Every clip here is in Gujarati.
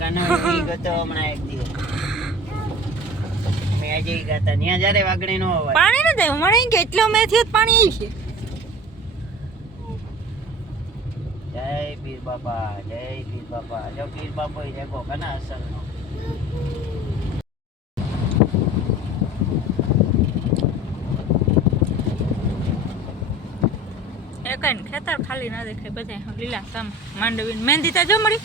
કાનો ગતો હમણાં એક દિવસ. મેં આજે ઈ ગાતા. ન્યા જ્યારે વાગણી નો અવાજ. પાણી આવ્યું મને કે એટલો મેં થયો પાણી આવી છે જય પીર બાપા જય પીર બાપા. જો પીર બાપો ઈ દેખો કના અસર નો એ ને ખેતર ખાલી ના દેખાય. બધા લીલા સામ માંડવી મહેંદી ત્યાં જો મળી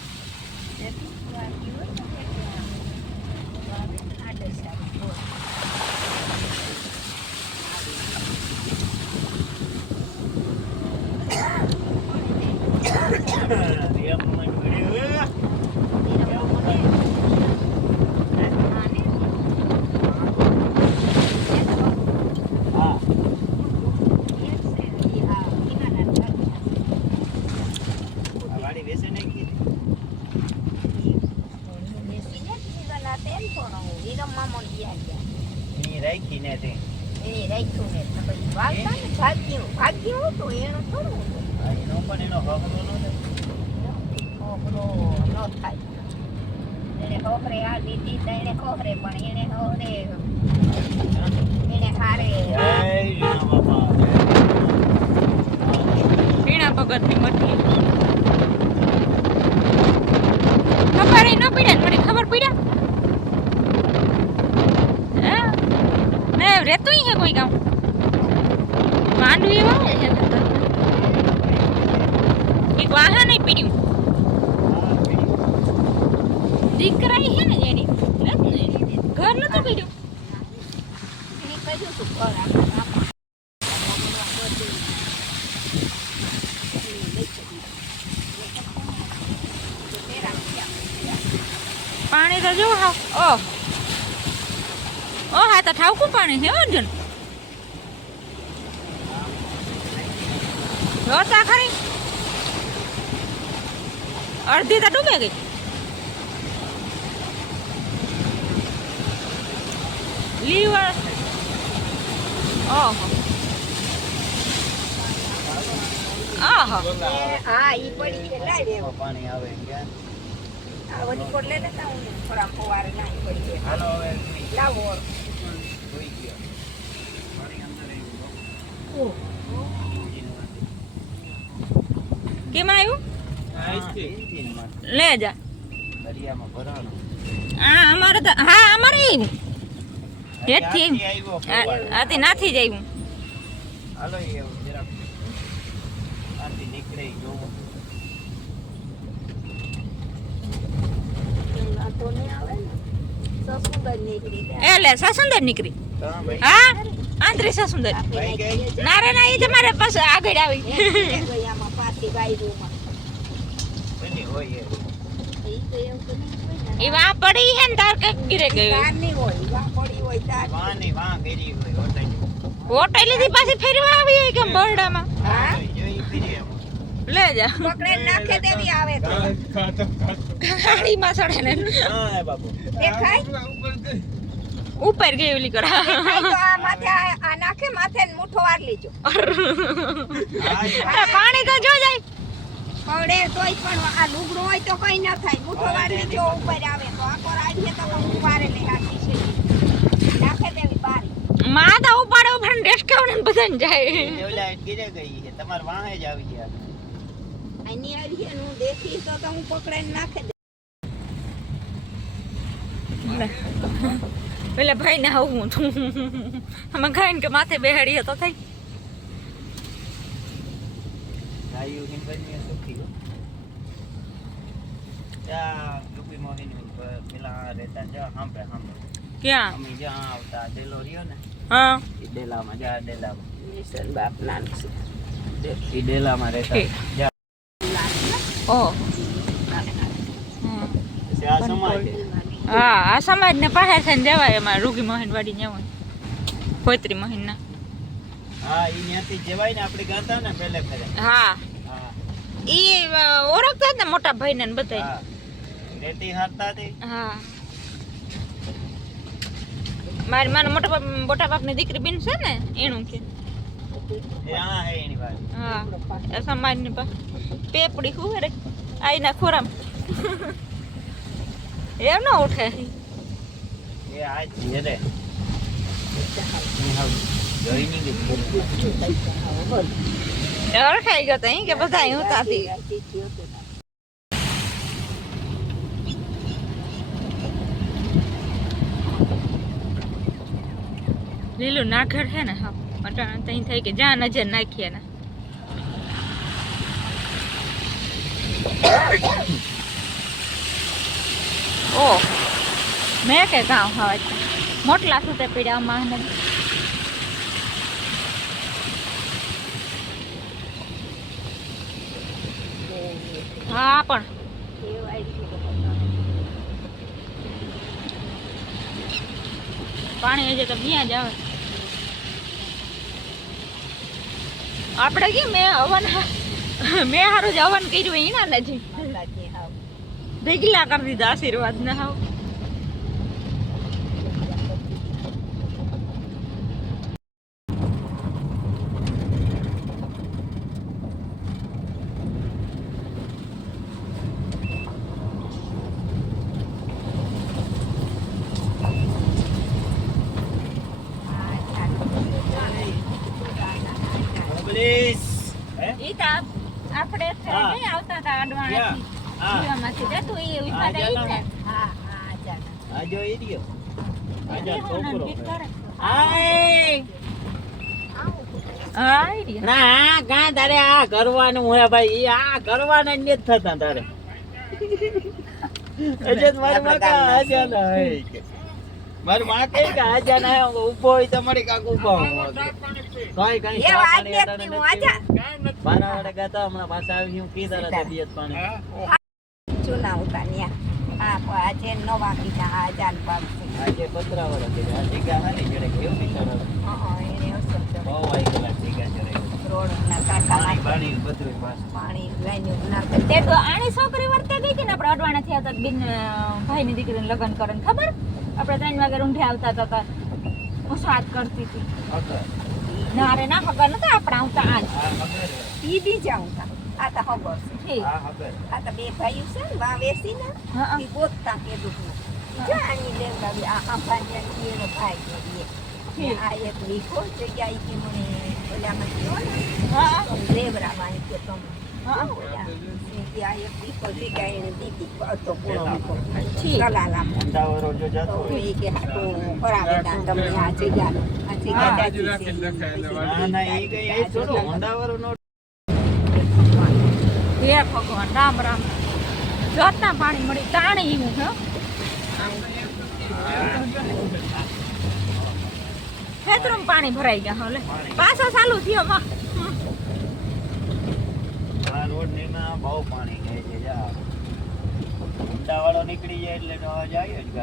રિયમ મન વિડિયો હા આ વાડી વેસે નહીં કીધી એની રાખી ને તે આ એનો પણ એનો હકલો નો ને જય એને બાપા પીણા ભગતની મટકી. ખબર ય ન પડ્યા ને મને ખબર પડ્યા? હે? ને રહેતું હે કોઈ કામ માંડવી વાહન નહીં પીડ્યું. દીકરા છે ને એની. ઘર નતું પીડ્યું. પાણી તો જો હા ઓહ ઓ, હા, તો ઠાવકું પાણી છે અંજન જોતા ખરી. અડધી તો ડૂબે ગઈ. લીવર ઓહો આહો હા ઈ પડી છે લાઈ દેવો પાણી આવે ક્યાં આ કોટ લે લેતા હું થોડા ફવારે ના પડી છે હાલો હવે. લાવો જોઈ ગયો. પાણી અંદર આવી કેમ આવ્યું લે જા. દરિયામાં ભરાણો. આ અમારે તો હા અમારે હેઠથી. આથી નાથી જ આવ્યું હાલો એવું જરાક. આથી નીકળે જોવો. તો નહીં આવે ને સસુંદર નીકળી. હા આંતરી સાસુંદર. ના રે ના એ તમારે પાસે આગળ આવી. હોય એ વાં પડી હે ને તાર કે ગીરે ગયો. તાર હોય વા પડી હોય તાર. વાં ની વાં કરી હોય હોટેલ હોટલ લીધી પાછી ફેરવા આવી હોય કેમ બરડામાં? હા? લે જા. પકડે નાખે દેવી આવે તો. ગાડીમાં સડે ને. હા બાબુ દેખાય ઉપર ગઈ ઓલી કરા. આ માથે આ આ નાખે માથે મુઠો વાર લેજો. અરે. પાણી તો જો જાય. પવડે તોય પણ આ લુગડું હોય તો કઈ ન થાય. મુઠ્ઠો વાર જો ઉપર આવે. તો આખો રાખીએ તો હું વારે લઈ રાખી છે નાખે દેવી બારી. માં તો ઉપાડે ઉપાડે ડેસ્કાવને બધાને જાય. ઓલા ગીરે ગઈ છે તમારે વાહે જ આવી ગયા. આની આવી છે હું દેખી તો તો હું પકડાઈને નાખે દે. પેલા ભાઈ ને આવું છું અમે ખાઈને કે માથે બેહાડી તો થઈ. પેલા રહેતા જો સાંભળે સાંભળે ક્યાં? અમે જ્યાં આવતા ડેલો રહ્યો ને હા. ડેલામાં જા ડેલામાં. બાપ નાનું છે ડેલામાં રહેતા. ઠીક. જા ઓ. પછી આ સમાજ હા આ સમાજ ને પાસે થઈને જવાય એમાં રૂગી મોહન વાડી જવાય પોતરી મોહન ના હા એ ત્યાંથી જવાય ને આપણે ગાતા ને પહેલે ફરે. હા. ઈ ઓળખતા ને મોટા ભાઈ ને બધા હા. રેતી હારતા હતી હા. મારી મારા મોટા બાપ મોટા બાપની દીકરી બિન છે ને એનું કે. હા હા. એ પેપડી હું રે આઈના ખોરામ. એમ ના ઉઠે. એ આ છે રે જોઈનિંગ જ કરું. ઓળખાઈ ગયો તો અહીં કે બધા અહીં ઉતાથી લીલું નાખર છે ને, હા. અટાણ તઈ થઈ કે જ્યાં નજર નાખીએ ને. ઓ મેં કે ગામ હવે મોટલા સુતે પીડ્યા માં હા પણ. પાણી હજે તો ત્યાં જ આવે. આપણે કે મેં હવન મેં હારું જ હવન કર્યું એના નજીક. ભેગલા કરી દીધા આશીર્વાદ ને હાવ. પ્લીઝ હે? ઈ તો આપણે નહીં આવતા હતા અડવાણાથી જીવામાંથી. જતું એ ને. છોકરો આય. ના કાં તારે આ કરવાનું હે ભાઈ. ઈ આ કરવાના જ નથી થતા તારે. એટલે મારી માં આજા ના હે કે. મારી માં કહે કે આજા ના હે હોય તો કાક ઊભા કઈ કઈ એ વાત નથી, હું આજા. બારા વાળે ગાતા હમણાં પાછા આવી હું કીધા હતા તબિયત પાણી. ચૂના ઉતા આ પ- નવા કીધા આ જાન આજે પતરા વાળા છે આ ટીકા હાલી જોડે કેવું બિચારા હં, એને અસર કરે. બહુ આવી ગયેલા ટીકા જોડે રોડના કાંઠા પાણી પાણી બધું પાછું. પાણી લાઈન નાખે. તે તો આની છોકરી વર્તે ગઈ હતી ને આપણે અડવાણા થયા હતા બિન ભાઈ ની દીકરીને લગ્ન કરે ને ખબર? આપણે ત્રણ વાગે રૂંઢે આવતા હતા હું સ્વાદ કરતી હતી નારે ના રે ના ખબર નતા આપણે આવતા આજ ઈ બીજા આવતા આ તો ખબર છે. આ તો બે ભાઈઓ છે ને વા વેસીને હા ઈ ગોતતા કીધું તું. જા આની લેવડાવી. આ આંબાની એનો ભાઈ છે ઈ. આ એક વીખો જગ્યા ઈ કે મને ઓલામાં કયો ને, હા તમે લેવડાવવા ઈ કે તમે. હા છે. ભગવાન રામ રામ જોતના પાણી મળી તાણી હો ખેતરમાં પાણી ભરાઈ ગયા હવે પાછો ચાલુ થયો માં આ રોડની ના બહુ પાણી જાય છે જા. અંડાવાળો નીકળી જાય એટલે તો જાય જ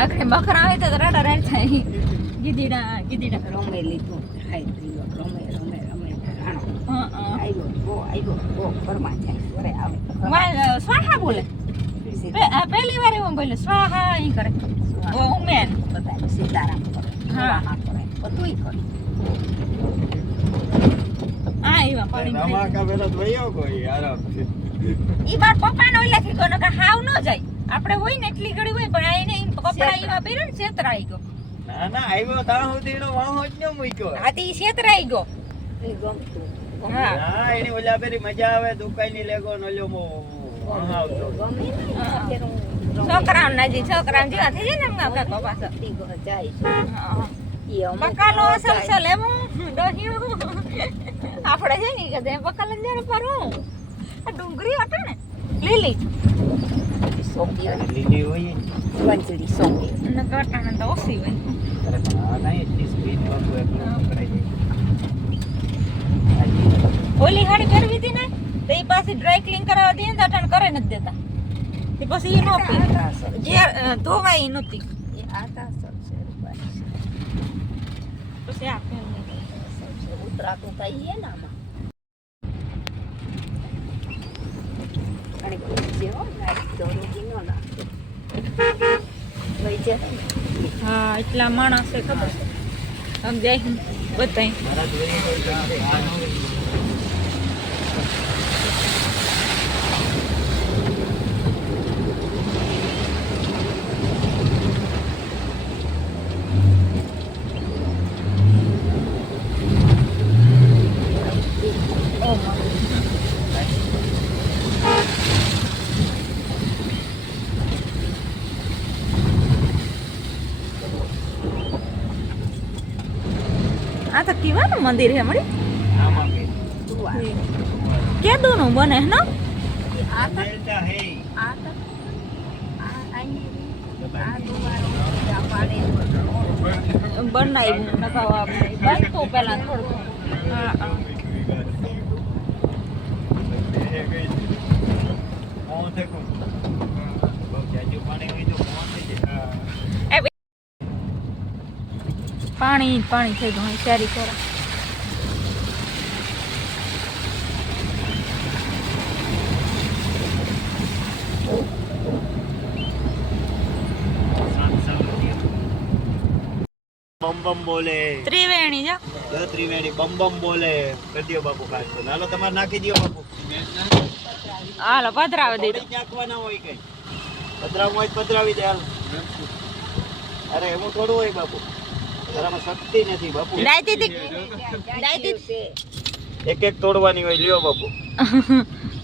આખરે બખરા આવે તો રડા રેડ થાય. ગીદીડા ગીદીડા. રમે લીધું. હાય પીવો રમે રમે રમે. આવ્યો ગો આવ્યો ગો ઘરમાં જાય ઘરે આવે. સ્વાહા બોલે. આ પહેલી વાર એવું બોલે. સ્વાહા ઈ કરે. ઉમેન. બધા સીતારામ કરે હા. હા કરે. બધુંય કરે. આ એવા પાણી ધમાકા પેલો ધોયો કોઈ આરામથી. ઈ બાર પપ્પા નો ઓલા ગયો નકર હાવ ન જાય. આપણે હોય ને એટલી ઘડી હોય પણ આ એને કપડા એવા પહેર્યો ને છેતરાઈ ગયો. ના ના આવ્યો ત્યાં સુધી નો વાહો જ ન મૂક્યો. આ તે છેતરાઈ ગયો. એ ગમતું. હા. હા એની ઓલા પેલી મજા આવે દુકાઈ ની લેગો ને ઓલો મો. ગમે ને. છોકરાઓ છોકરાઓ જેવા થઈ જાય ને એમના હા. આપણે છે ને કે ને જ્યારે પારું આ ડુંગરી હટે ને લીલી. હોય. લીલી હોય ને. વંચડી અને કટાણ તો ઓછી હોય. અરે પણ આ નહીં એટલી સ્પીડ બાપુ એટલું પકડાઈ ઓલી હાડી પહેરવી હતી ને તો એ પાછી ડ્રાય ક્લીન કરાવવા દઈએ ને અટાણ કરે નથી દેતા. એ પછી એ નો પી જે ધોવાય નહોતી. એ આટા સર છે પછી આ છે ઉતરાતું કહીએ ને આમાં અને કોઈ જેવો લાઈટ દોરોગી ન લાગે લઈ હા એટલા માણસે ખબર સમજાય બધાય. આ તો કેવાનું મંદિર હે મળી. કે દોનું બને હે બનાવ્યું નખાવા આપણે બનતું પહેલાં થોડું. છે બહુ જાજુ પાણી હોય તો કોણ થઈ જાય પાણી પાણી થઈ ગયું ચારી કરો બમ બમ બોલે. ત્રિવેણી જો. ત્રિવેણી બમ બમ બોલે. કરી દો બાપુ ખાસ હાલો તમારે નાખી દો બાપુ. હાલો પધરાવી દીધું. થોડી હોય કઈ. પધરાવું હોય પધરાવી દે હાલ. અરે એવું થોડું હોય બાપુ. તારામાં શક્તિ નથી બાપુ. દાયતી તી. દાયતી એક એક તોડવાની હોય લ્યો બાપુ.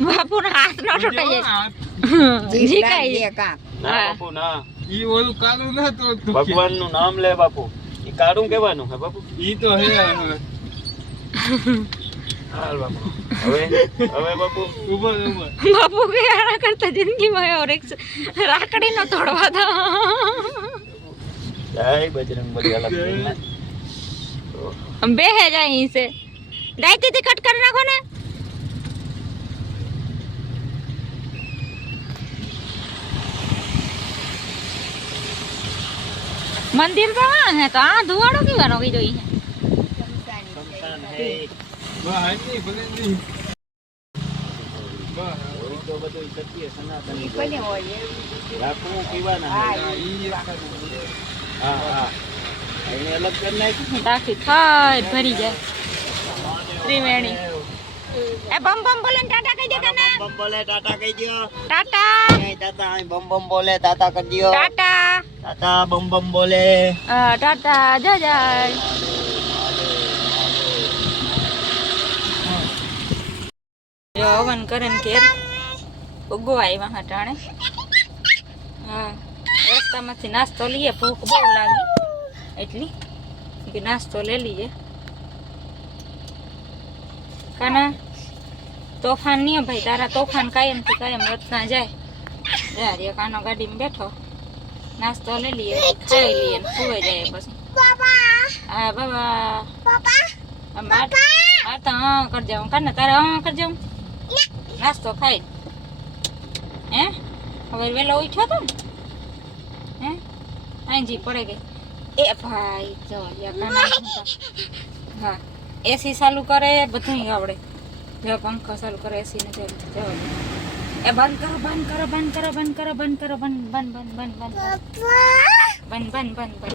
બાપુ હાથ નો તૂટાઈ જાય જીકાઈ કાક. ના બાપુ ના. ઈ ઓલું કાળું ના તો ભગવાનનું નામ લે બાપુ. એ કાઢું કેવાનું હે બાપુ? ઈ તો હે હાલ બાપુ. બાપુ કે આના કરતા જિંદગીમાં ઓર એક રાખડી નો તોડવા દો જય है हम बे है जाए यहीं से। गायत्री थी कट करना को ना मंदिर पर है तो हाँ धुआड़ों की बनोगी जो ही है। રાખી થાય ભરી જાય ત્રિવેણી એ બમ બમ બોલે ટાટા કહી દે તને બમ બોલે ટાટા કહી દો ટાટા ટાટા બમ બમ બોલે ટાટા કરી દો ટાટા. ટાટા બમ બમ બોલે. ટાટા જય જય. જો હવન કરે ને ઘેર ઉગો આવ્યા હટાણે હા રસ્તામાંથી નાસ્તો લઈએ ભૂખ બહુ લાગી. એટલી કે નાસ્તો લઈ લઈએ કાના તોફાન નહીં ભાઈ તારા તોફાન કાયમથી કાયમ રચના જાય. જા કાનો ગાડીમાં બેઠો. નાસ્તો લઈ લઈએ ખાઈ લઈએ સુવાઈ જાય પછી. હા બાબા. આ માર માર તો હા કરી જાઉં કાને તારે હા કરી જાઉં નાસ્તો ખાઈ. હે? હવે વેલો ઉઠ્યો તો ને? હે? આંજી પડે ગઈ. એ ભાઈ જો હા. એસી ચાલુ કરે બધું આવડે. જો પંખો ચાલુ કરે એસી ને જો. એ બંધ કરો બંધ કરો બંધ કરો બંધ કરો બંધ કરો બંધ બંધ બંધ બંધ બંધ બંધ બંધ બંધ બંધ.